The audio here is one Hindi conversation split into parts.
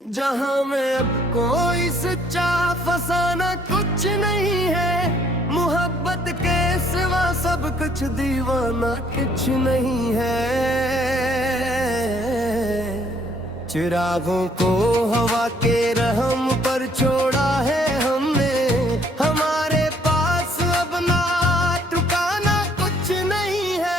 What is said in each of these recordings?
जहां में अब कोई सच्चा फसाना कुछ नहीं है, मोहब्बत के सिवा सब कुछ दीवाना कुछ नहीं है। चिरागों को हवा के रहम पर छोड़ा है हमने, हमारे पास अब ना ठिकाना कुछ नहीं है।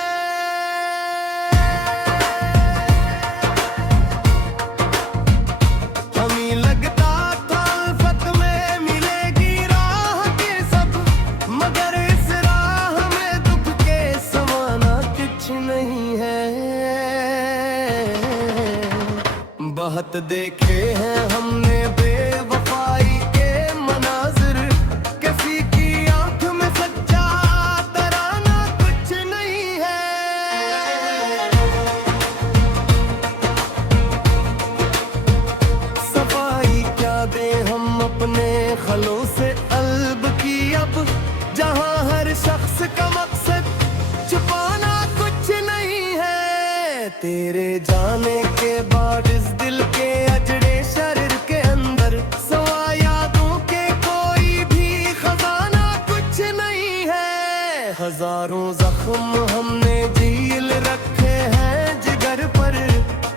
हमें लगता था उल्फत में मिलेगी राह के सब, मगर इस राह में दुख के समाना कुछ नहीं है। बहुत देखे हैं हमने बेवफाई के मनाजिर, किसी की आंख में सच्चा तराना कुछ नहीं है। सफाई क्या दे हम अपने खलों से अल्ब की, अब जहां हर शख्स का मकसद छुपाना कुछ नहीं है। तेरे जाने के बाद इस दिल के अजड़े शरीर के अंदर सवा यादों के कोई भी खजाना कुछ नहीं है। हजारों जख्म हमने झील रखे हैं जिगर पर,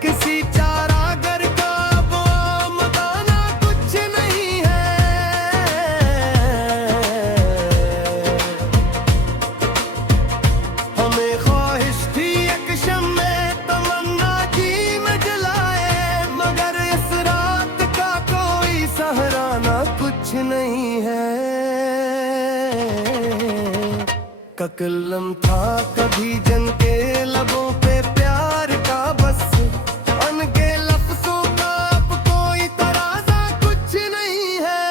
किसी चारागर का अब मदाना कुछ नहीं है। हमें ख्वाहिश थी एक शम्मे तमन्ना जी में जलाए, मगर इस रात का कोई सहराना कुछ नहीं है। ककलम था कभी जन के लबों पे प्यार का, बस अनके लफ्जों का अब कोई तराजा कुछ नहीं है।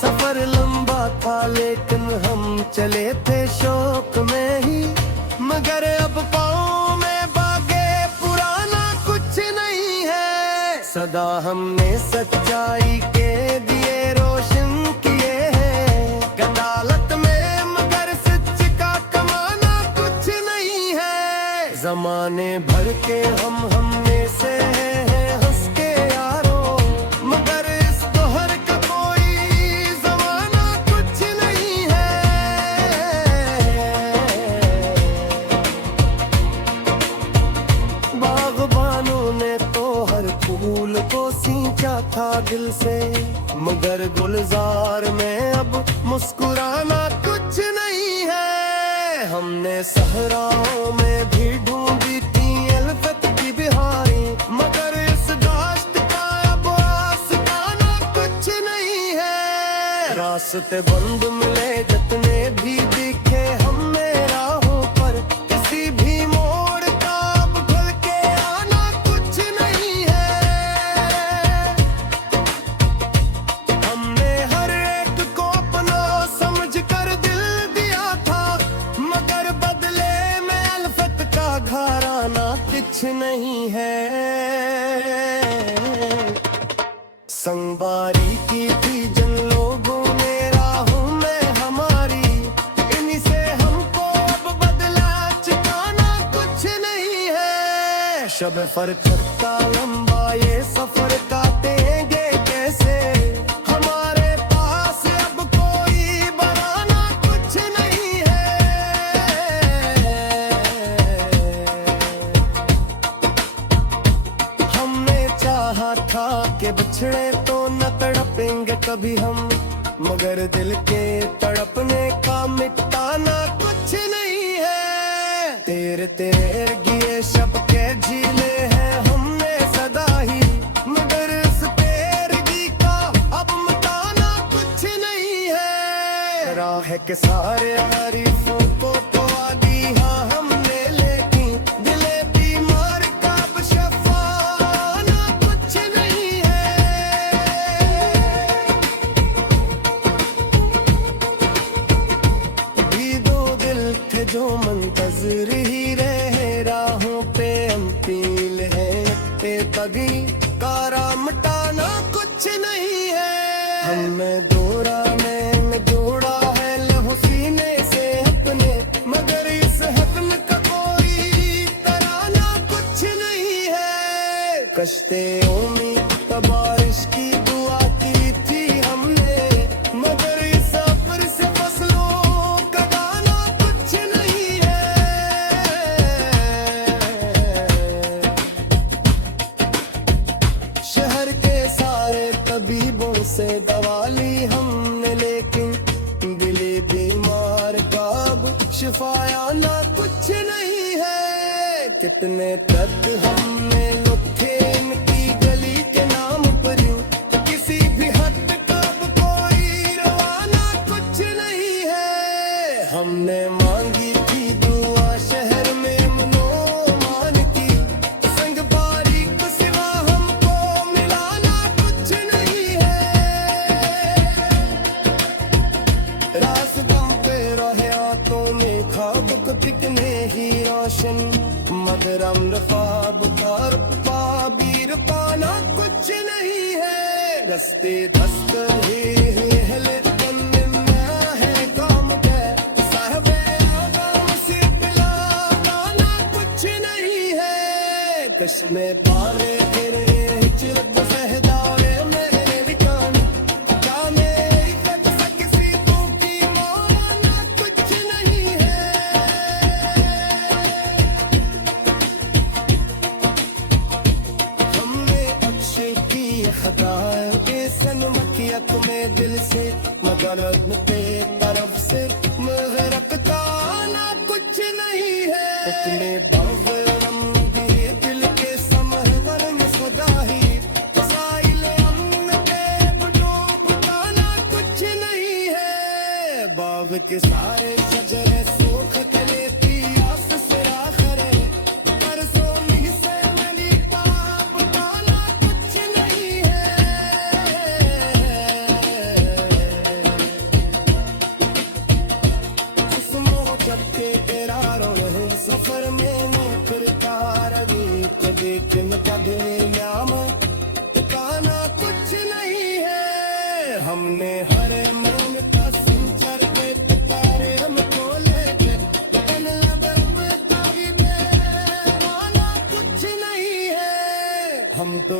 सफर लंबा था लेकिन हम चले थे शौक में ही, मगर अब पाँव में बागे पुराना कुछ नहीं है। सदा हमने सच्चाई के दिए रोशन किए हैं अदालत में, मगर सच का कमाना कुछ नहीं है। जमाने भर के हम में से हैं हंस के यारों, मगर इस दोहर का कोई जमाना कुछ नहीं है। बागबानों ने तो हर फूल को सींचा था दिल से, मगर गुलजार में अब मुस्कुराना कुछ नहीं है। हमने सहराओं में भी ढूंढी थी अल्फत की बिहारी, मगर इस दाश्त का अब आस्ताना कुछ नहीं है। रास्ते बंद मिले जितने भी दिखे हमें राहों पर, किसी भी मोड़ का अब खुल के आना कुछ नहीं है। हमने हर एक को अपना समझ कर दिल दिया था, मगर बदले में अल्फत का घराना कुछ नहीं है। संगवारी की थी जिन लोगों ने राहों में हमारी, इन्हीं से हमको अब बदला चुकाना कुछ नहीं है। शब फरकत का लंबा ये सफर काटेंगे कैसे, हमारे पास अब कोई बहाना कुछ नहीं है। हमने चाहा था कि बिछड़े तो न तड़पेंगे कभी हम, मगर दिल के तड़पने का मिटाना कुछ नहीं है। तेरे तेरे गिए शब के झीले हैं हमने सदा ही, मगर इस तेरगी का अब मिटाना कुछ नहीं है। राह के सारे हरीफों को तो आगी हाँ हमने, लेकिन दिले बीमार का अब शफाना कुछ नहीं है। भी दो दिल थे जो मुंतज़िर ही रहे राहों पे, हम पील हैं पे तगी कारा मिटाना कुछ नहीं है। हमें दोरा में जोड़ा है लहू सीने से अपने, मगर इस हक़ का कोई कश्ते उम्मीद बारिश की दुआ की थी हमने, मगर इस सफर से फसलों का दाना कुछ नहीं है। शहर के सारे तबीबों से दवा ली हमने, लेकिन दिली बीमार का अब शिफाया ना कुछ नहीं है। कितने तक हमने लुटे इनकी गली के नाम पर यूं, किसी भी हद तक कोई रवाना कुछ नहीं है। हमने मांगी थी दुआ शहर में मनोमान की, संग बारीक सिवा हमको मिलाना कुछ नहीं है। रास्तों पे रहे आंखों में खाब को कितने ही रोशन, मगर अमरफाब तार पाबीर पाना कुछ नहीं है। दस्ते दस्त हेले बनने में है काम के, साहबे आगाम से पिला गाना कुछ नहीं है। कश्मे पाले तेरे चिरक सहदारे मेरे विकान, जाने तक किसी को की माना कुछ नहीं है। हमने अक्षय की खताएं के सनमकियत में दिल से, मगर अपने तरफ से मगरकता ना कुछ नहीं है। अपने बावरम दिए दिल के समहर में सदा ही साइल हमने डूबना कुछ नहीं है। बाग के सारे शजरे सूख तले थी आस से राखरे, पर सोनी से मनी पाप उठाना कुछ नहीं है। जिस्मों चक्के तेरारों रहे सफर में नौकर तारवी, कभी किन कभी नाम ठिकाना कुछ नहीं है। हमने हर मन का सिंचर पे तारे हमको लेके, लेकिन अब तारी पे माना कुछ नहीं है। हम तो